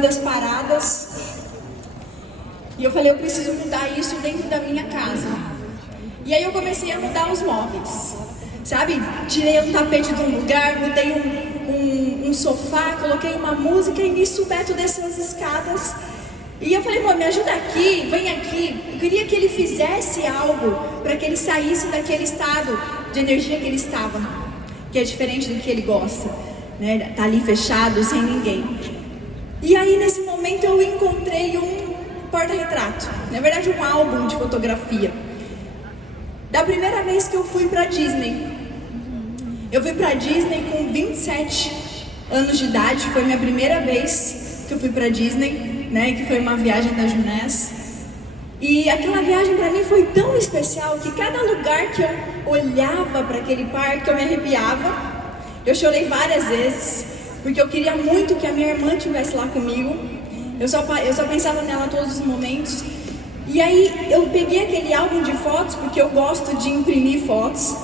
comidas paradas. E eu falei, eu preciso mudar isso dentro da minha casa. E aí eu comecei a mudar os móveis, sabe? Tirei um tapete de um lugar, mudei um sofá, coloquei uma música e nisso o Beto desceu as escadas. E eu falei, pô, me ajuda aqui, vem aqui. Eu queria que ele fizesse algo para que ele saísse daquele estado de energia que ele estava, que é diferente do que ele gosta, né? Tá ali fechado, sem ninguém. E aí nesse momento eu encontrei um porta-retrato, na verdade um álbum de fotografia, da primeira vez que eu fui pra Disney. Eu fui pra Disney com 27 anos de idade, foi minha primeira vez que eu fui pra Disney, né, que foi uma viagem da Junés. E aquela viagem pra mim foi tão especial que cada lugar que eu olhava para aquele parque eu me arrepiava. Eu chorei várias vezes, porque eu queria muito que a minha irmã estivesse lá comigo. Eu só pensava nela todos os momentos. E aí eu peguei aquele álbum de fotos, porque eu gosto de imprimir fotos,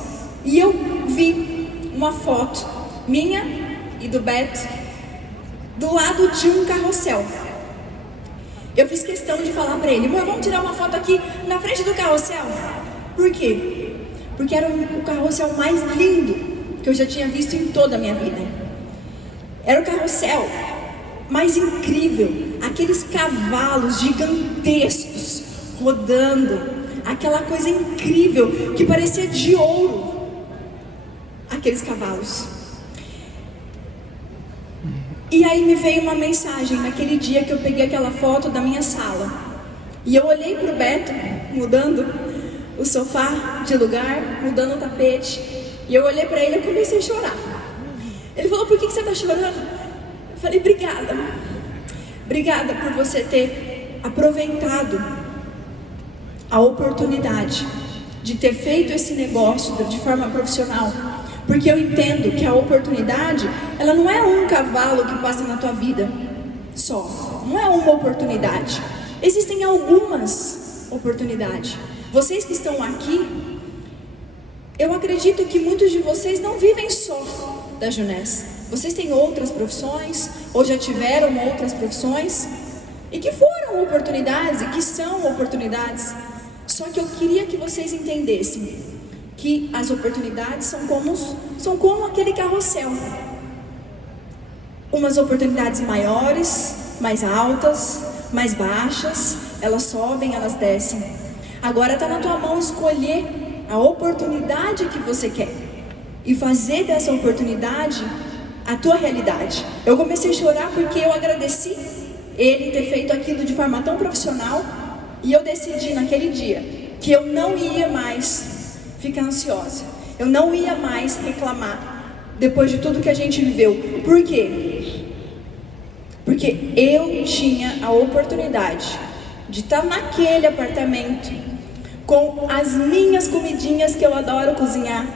e eu vi uma foto minha e do Beto do lado de um carrossel. Eu fiz questão de falar pra ele, amor, vamos tirar uma foto aqui na frente do carrossel. Por quê? Porque era o carrossel mais lindo que eu já tinha visto em toda a minha vida. Era o carrossel mais incrível, aqueles cavalos gigantescos rodando, aquela coisa incrível que parecia de ouro, aqueles cavalos. E aí me veio uma mensagem naquele dia que eu peguei aquela foto da minha sala. E eu olhei pro Beto, mudando o sofá de lugar, mudando o tapete. E eu olhei pra ele e comecei a chorar. Ele falou, por que você tá chorando? Eu falei, obrigada. Obrigada por você ter aproveitado a oportunidade de ter feito esse negócio de forma profissional. Porque eu entendo que a oportunidade, ela não é um cavalo que passa na tua vida só. Não é uma oportunidade. Existem algumas oportunidades. Vocês que estão aqui, eu acredito que muitos de vocês não vivem só da Junés. Vocês têm outras profissões, ou já tiveram outras profissões, e que foram oportunidades, e que são oportunidades. Só que eu queria que vocês entendessem que as oportunidades são como aquele carrossel. Umas oportunidades maiores, mais altas, mais baixas, elas sobem, elas descem. Agora está na tua mão escolher a oportunidade que você quer e fazer dessa oportunidade a tua realidade. Eu comecei a chorar porque eu agradeci ele ter feito aquilo de forma tão profissional, e eu decidi naquele dia que eu não ia mais ficar ansiosa, eu não ia mais reclamar depois de tudo que a gente viveu. Por quê? Porque eu tinha a oportunidade de estar naquele apartamento com as minhas comidinhas que eu adoro cozinhar,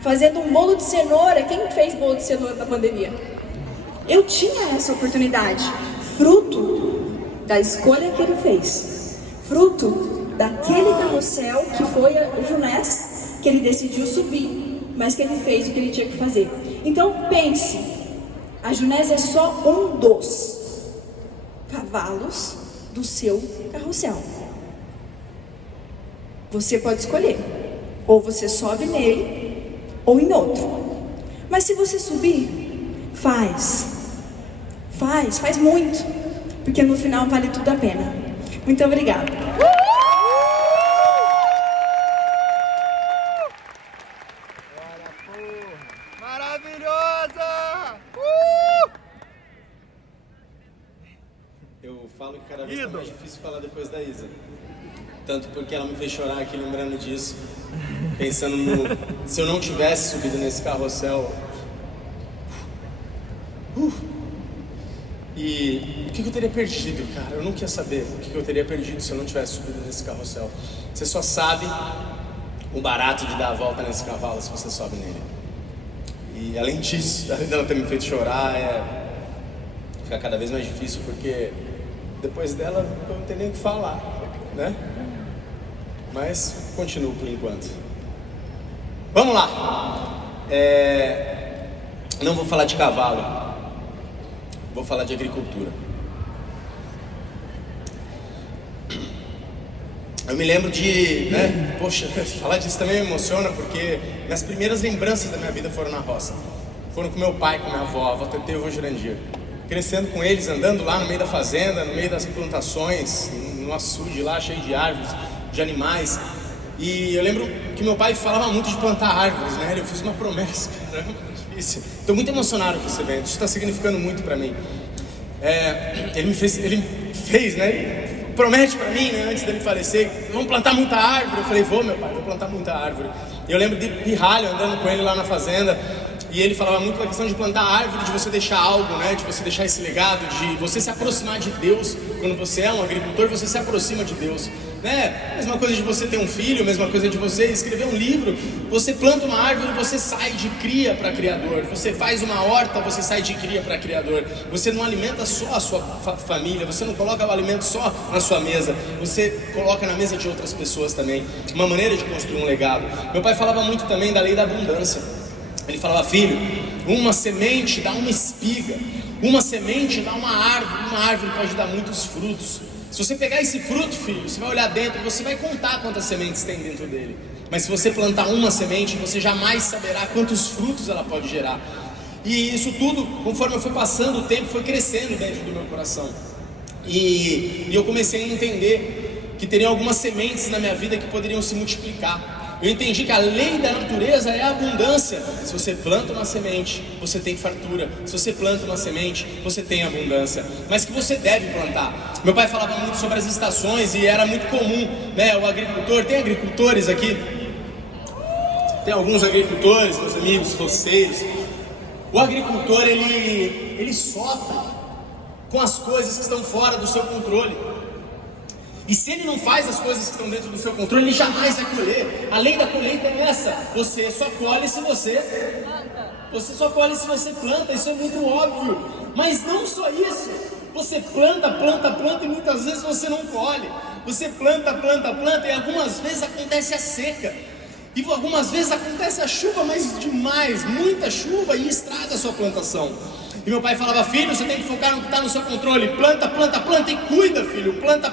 fazendo um bolo de cenoura. Quem fez bolo de cenoura na pandemia? Eu tinha essa oportunidade, fruto da escolha que ele fez, fruto daquele carrossel que foi o Junés, que ele decidiu subir, mas que ele fez o que ele tinha que fazer. Então pense, a Junés é só um dos cavalos do seu carrossel. Você pode escolher, ou você sobe nele, ou em outro. Mas se você subir, faz muito, porque no final vale tudo a pena. Muito obrigada. Maravilhosa! Eu falo que cada vez tá mais difícil falar depois da Isa. Tanto porque ela me fez chorar aqui lembrando disso. Pensando no... Se eu não tivesse subido nesse carrossel... E o que eu teria perdido, cara? Eu não queria saber o que eu teria perdido se eu não tivesse subido nesse carrossel. Você só sabe o barato de dar a volta nesse cavalo se você sobe nele. E além disso, além dela ter me feito chorar, fica cada vez mais difícil, porque depois dela eu não tenho nem o que falar, né? Mas continuo por enquanto. Vamos lá! Não vou falar de cavalo, vou falar de agricultura. eu me lembro de, poxa, falar disso também me emociona, porque minhas primeiras lembranças da minha vida foram na roça. Foram com meu pai, com minha avó, a avó Tetê e o avô Jurandir. Crescendo com eles, andando lá no meio da fazenda, no meio das plantações, no açude lá, cheio de árvores, de animais. E eu lembro que meu pai falava muito de plantar árvores, né? Eu fiz uma promessa, caramba, difícil. Estou muito emocionado com esse evento, isso está significando muito para mim. Ele fez, né? Promete para mim, né, antes dele falecer, vamos plantar muita árvore. Eu falei, vou meu pai, vou plantar muita árvore. E eu lembro de pirralho andando com ele lá na fazenda. E ele falava muito da questão de plantar árvore, de você deixar algo, né? De você deixar esse legado, de você se aproximar de Deus. Quando você é um agricultor, você se aproxima de Deus, né? Mesma coisa de você ter um filho, mesma coisa de você escrever um livro. Você planta uma árvore, você sai de cria para criador. Você faz uma horta, você sai de cria para criador. Você não alimenta só a sua família, você não coloca o alimento só na sua mesa, você coloca na mesa de outras pessoas também. Uma maneira de construir um legado. Meu pai falava muito também da lei da abundância. Ele falava, filho, uma semente dá uma espiga, uma semente dá uma árvore pode dar muitos frutos. Se você pegar esse fruto, filho, você vai olhar dentro, você vai contar quantas sementes tem dentro dele. Mas se você plantar uma semente, você jamais saberá quantos frutos ela pode gerar. E isso tudo, conforme eu fui passando o tempo, foi crescendo dentro do meu coração. E eu comecei a entender que teriam algumas sementes na minha vida que poderiam se multiplicar. Eu entendi que a lei da natureza é a abundância. Se você planta uma semente, você tem fartura. Se você planta uma semente, você tem abundância. Mas que você deve plantar. Meu pai falava muito sobre as estações e era muito comum, né? O agricultor, tem agricultores aqui? Tem alguns agricultores, meus amigos, roceiros. O agricultor, ele sofre com as coisas que estão fora do seu controle. E se ele não faz as coisas que estão dentro do seu controle, ele jamais vai colher. A lei da colheita é essa: você só colhe se você planta. Isso é muito óbvio. Mas não só isso. Você planta e muitas vezes você não colhe. Você planta e algumas vezes acontece a seca. E algumas vezes acontece a chuva, mas demais, muita chuva, e estraga a sua plantação. E meu pai falava, filho, você tem que focar no que está no seu controle. Planta e cuida, filho. Planta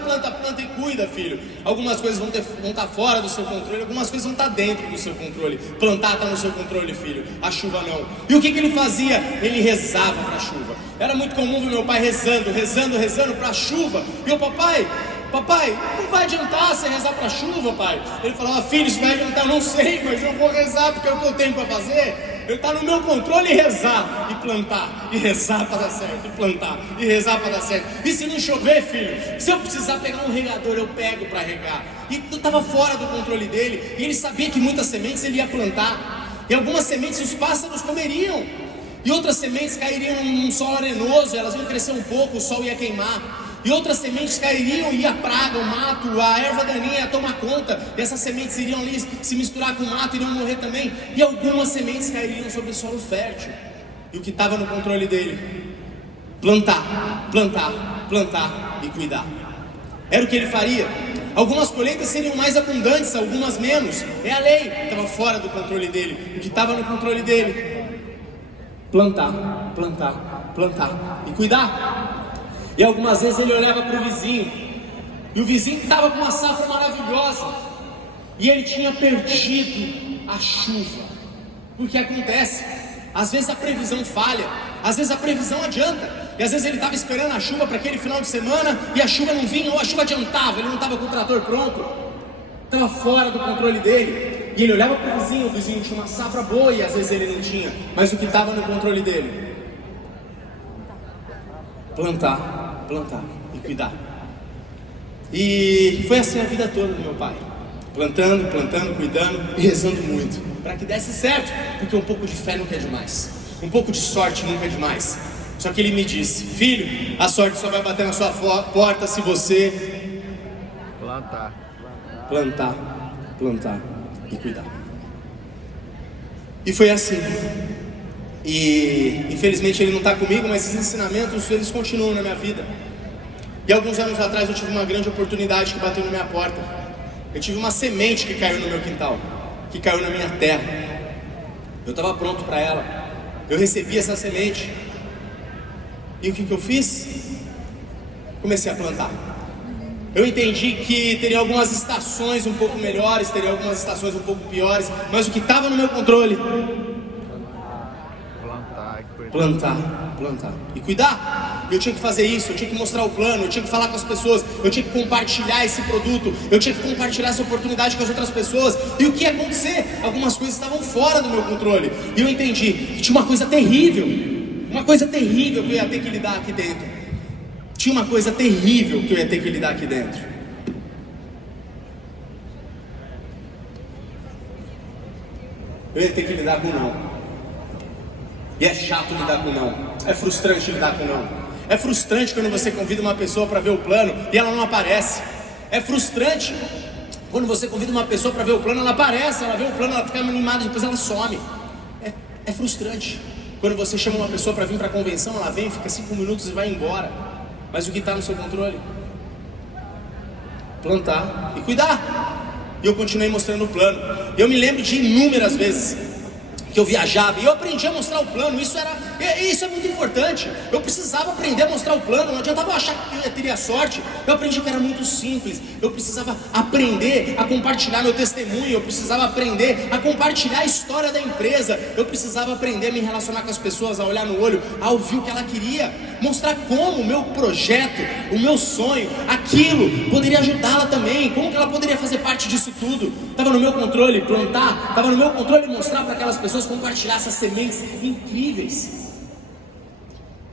e cuida, filho. Algumas coisas vão estar fora do seu controle, algumas coisas vão estar dentro do seu controle. Plantar está no seu controle, filho. A chuva não. E o que ele fazia? Ele rezava para a chuva. Era muito comum ver meu pai rezando para a chuva. E o papai, não vai adiantar você rezar para a chuva, pai. Ele falava, filho, isso vai adiantar, eu não sei, mas eu vou rezar porque é o que eu tenho para fazer. Eu estou no meu controle, rezar e plantar, e rezar para dar certo, e plantar, e rezar para dar certo. E se não chover, filho, se eu precisar pegar um regador, eu pego para regar. E estava fora do controle dele, e ele sabia que muitas sementes ele ia plantar. E algumas sementes os pássaros comeriam, e outras sementes cairiam num solo arenoso, elas iam crescer um pouco, o sol ia queimar. E outras sementes cairiam e a praga, o mato, a erva daninha ia tomar conta. E essas sementes iriam ali se misturar com o mato, iriam morrer também. E algumas sementes cairiam sobre o solo fértil. E o que estava no controle dele? Plantar e cuidar. Era o que ele faria. Algumas colheitas seriam mais abundantes, algumas menos. É a lei, estava fora do controle dele. O que estava no controle dele? Plantar e cuidar. E algumas vezes ele olhava para o vizinho, e o vizinho estava com uma safra maravilhosa, e ele tinha perdido a chuva. Porque acontece, às vezes a previsão falha, às vezes a previsão adianta, e às vezes ele estava esperando a chuva para aquele final de semana, e a chuva não vinha, ou a chuva adiantava, ele não estava com o trator pronto, estava fora do controle dele. E ele olhava para o vizinho tinha uma safra boa, e às vezes ele não tinha, mas o que estava no controle dele? Plantar e cuidar. E foi assim a vida toda do meu pai, plantando, cuidando e rezando muito, para que desse certo, porque um pouco de fé nunca é demais, um pouco de sorte nunca é demais. Só que ele me disse, filho, a sorte só vai bater na sua porta se você plantar e cuidar. E foi assim. E infelizmente ele não está comigo, mas esses ensinamentos eles continuam na minha vida. E alguns anos atrás eu tive uma grande oportunidade que bateu na minha porta. Eu tive uma semente que caiu no meu quintal, que caiu na minha terra. Eu estava pronto para ela. Eu recebi essa semente. E o que eu fiz? Comecei a plantar. Eu entendi que teria algumas estações um pouco melhores, teria algumas estações um pouco piores, mas o que estava no meu controle: plantar e cuidar. Eu tinha que fazer isso, eu tinha que mostrar o plano, eu tinha que falar com as pessoas, eu tinha que compartilhar esse produto, eu tinha que compartilhar essa oportunidade com as outras pessoas. E o que ia acontecer? Algumas coisas estavam fora do meu controle. E eu entendi que tinha uma coisa terrível que eu ia ter que lidar aqui dentro. Tinha uma coisa terrível que eu ia ter que lidar aqui dentro. Eu ia ter que lidar com não. E é chato lidar com não. É frustrante lidar com não. É frustrante quando você convida uma pessoa para ver o plano e ela não aparece. É frustrante quando você convida uma pessoa para ver o plano, ela aparece, ela vê o plano, ela fica animada, depois ela some. É frustrante quando você chama uma pessoa para vir para a convenção, ela vem, fica 5 minutos e vai embora. Mas o que está no seu controle? Plantar e cuidar. E eu continuei mostrando o plano. Eu me lembro de inúmeras vezes que eu viajava e eu aprendi a mostrar o plano. Isso é muito importante. Eu precisava aprender a mostrar o plano. Não adiantava achar que eu teria sorte. Eu aprendi que era muito simples. Eu precisava aprender a compartilhar meu testemunho. Eu precisava aprender a compartilhar a história da empresa. Eu precisava aprender a me relacionar com as pessoas, a olhar no olho, a ouvir o que ela queria, mostrar como o meu projeto, o meu sonho, aquilo poderia ajudá-la também, como que ela poderia fazer parte disso tudo. Estava no meu controle plantar, estava no meu controle mostrar para aquelas pessoas, compartilhar essas sementes incríveis.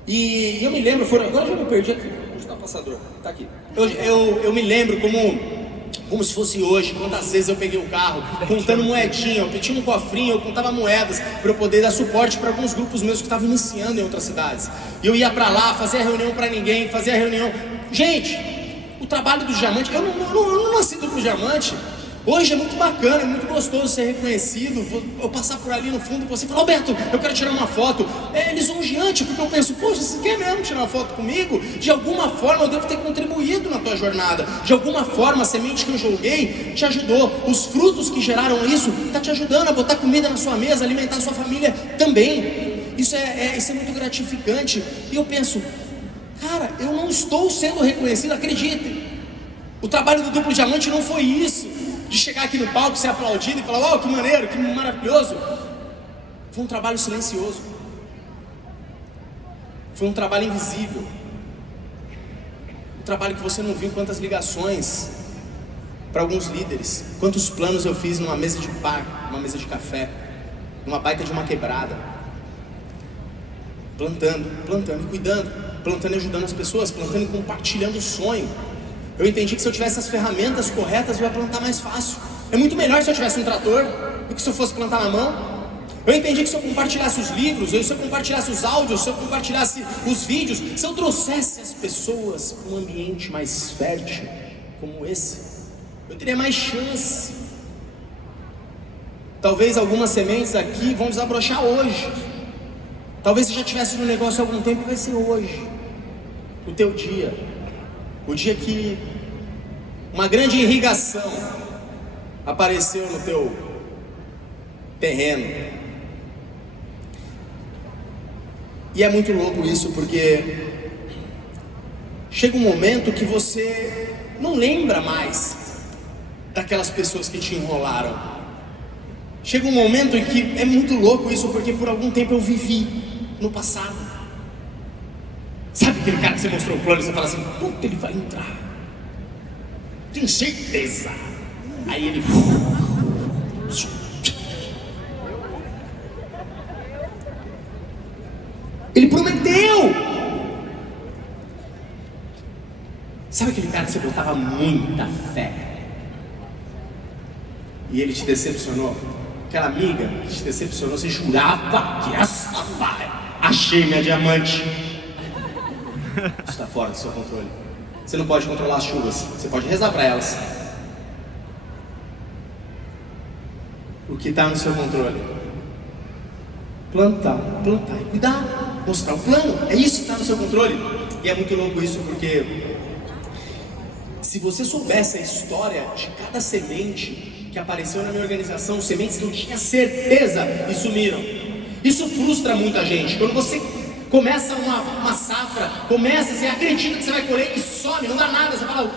E eu me lembro, agora eu já me perdi aqui. Onde está o passador? Está aqui. Eu me lembro como se fosse hoje, quantas vezes eu peguei o carro contando moedinha, eu tinha um cofrinho, eu contava moedas para eu poder dar suporte para alguns grupos meus que estavam iniciando em outras cidades. E eu ia para lá, fazia reunião para ninguém, fazia reunião. Gente, o trabalho do diamante, eu não nasci do diamante. Hoje é muito bacana, é muito gostoso ser reconhecido. Eu passar por ali no fundo e você falar: Alberto, eu quero tirar uma foto. É lisonjeante, porque eu penso: poxa, você quer mesmo tirar uma foto comigo? De alguma forma eu devo ter contribuído na tua jornada. De alguma forma a semente que eu joguei te ajudou. Os frutos que geraram isso está te ajudando a botar comida na sua mesa, alimentar a sua família também. Isso é muito gratificante. E eu penso: cara, eu não estou sendo reconhecido, acreditem. O trabalho do Duplo Diamante não foi isso, de chegar aqui no palco, ser aplaudido e falar: oh, que maneiro, que maravilhoso. Foi um trabalho silencioso. Foi um trabalho invisível. Um trabalho que você não viu. Quantas ligações para alguns líderes, quantos planos eu fiz numa mesa de bar, numa mesa de café, numa baita de uma quebrada, plantando e cuidando, plantando e ajudando as pessoas, plantando e compartilhando o sonho. Eu entendi que se eu tivesse as ferramentas corretas, eu ia plantar mais fácil. É muito melhor se eu tivesse um trator do que se eu fosse plantar na mão. Eu entendi que se eu compartilhasse os livros, se eu compartilhasse os áudios, se eu compartilhasse os vídeos, se eu trouxesse as pessoas para um ambiente mais fértil como esse, eu teria mais chance. Talvez algumas sementes aqui vão desabrochar hoje. Talvez você já estivesse no negócio há algum tempo e vai ser hoje o teu dia. O dia que uma grande irrigação apareceu no teu terreno. E é muito louco isso, porque chega um momento que você não lembra mais daquelas pessoas que te enrolaram. Chega um momento em que é muito louco isso, porque por algum tempo eu vivi no passado. Sabe aquele cara que você mostrou o plano e você fala assim: puta, ele vai entrar, tenho certeza. Aí ele prometeu. Sabe aquele cara que você botava muita fé e ele te decepcionou? Aquela amiga que te decepcionou, você jurava que essa vai, achei minha diamante. Isso está fora do seu controle. Você não pode controlar as chuvas, você pode rezar para elas. O que está no seu controle? Plantar e cuidar, mostrar o plano. É isso que está no seu controle. E é muito louco isso, porque se você soubesse a história de cada semente que apareceu na minha organização, sementes que eu tinha certeza e sumiram. Isso frustra muita gente. Quando Começa uma safra, você acredita que você vai colher e some, não dá nada, você fala,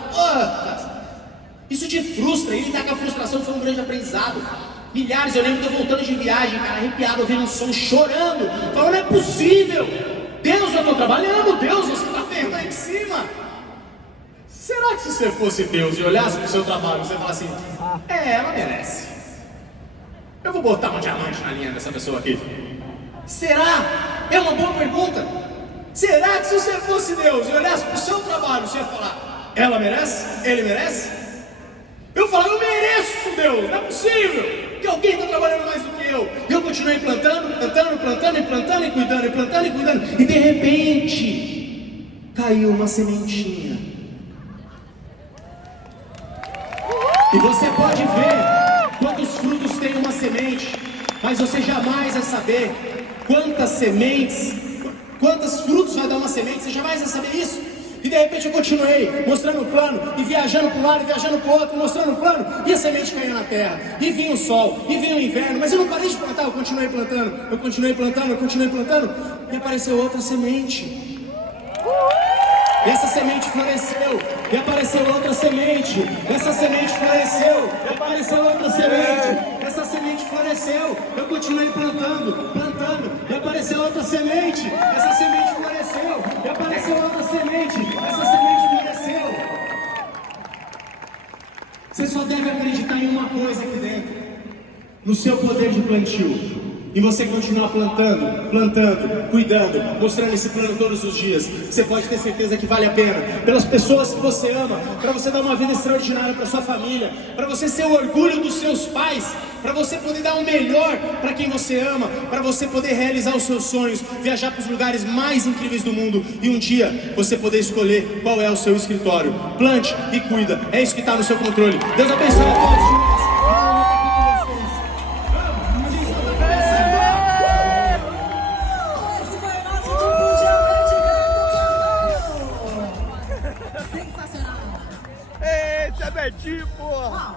isso te frustra, e lidar com a frustração foi um grande aprendizado. Milhares, eu lembro de eu voltando de viagem, cara, arrepiado, ouvindo um som, chorando, falando, não é possível, Deus, eu estou trabalhando, Deus, você está vendo aí em cima. Será que se você fosse Deus e olhasse para o seu trabalho, você fala assim, ela merece, eu vou botar um diamante na linha dessa pessoa aqui? Será? É uma boa pergunta. Será que se você fosse Deus e olhasse para o seu trabalho, você ia falar, ela merece? Ele merece? Eu falo, eu mereço, Deus, não é possível que alguém está trabalhando mais do que eu. E eu continuei plantando, e cuidando, e de repente caiu uma sementinha. E você pode ver quantos frutos tem uma semente, mas você jamais vai saber quantos frutos vai dar uma semente, você jamais vai saber isso. E de repente eu continuei mostrando o plano, e viajando para um lado, e viajando para o outro, mostrando o plano, e a semente caiu na terra, e vinha o sol, e vinha o inverno, mas eu não parei de plantar, eu continuei plantando, e apareceu outra semente. E essa semente floresceu, e apareceu outra semente. Essa semente floresceu, e apareceu outra semente. Essa semente floresceu, eu continuei plantando, e apareceu outra semente. Essa semente floresceu, e apareceu outra semente. Essa semente floresceu. Você só deve acreditar em uma coisa aqui dentro, no seu poder de plantio. E você continuar plantando, cuidando, mostrando esse plano todos os dias, você pode ter certeza que vale a pena, pelas pessoas que você ama, para você dar uma vida extraordinária para sua família, para você ser o orgulho dos seus pais, para você poder dar o melhor para quem você ama, para você poder realizar os seus sonhos, viajar para os lugares mais incríveis do mundo, e um dia você poder escolher qual é o seu escritório. Plante e cuida, é isso que está no seu controle. Deus abençoe a todos. Eita, Betinho, porra!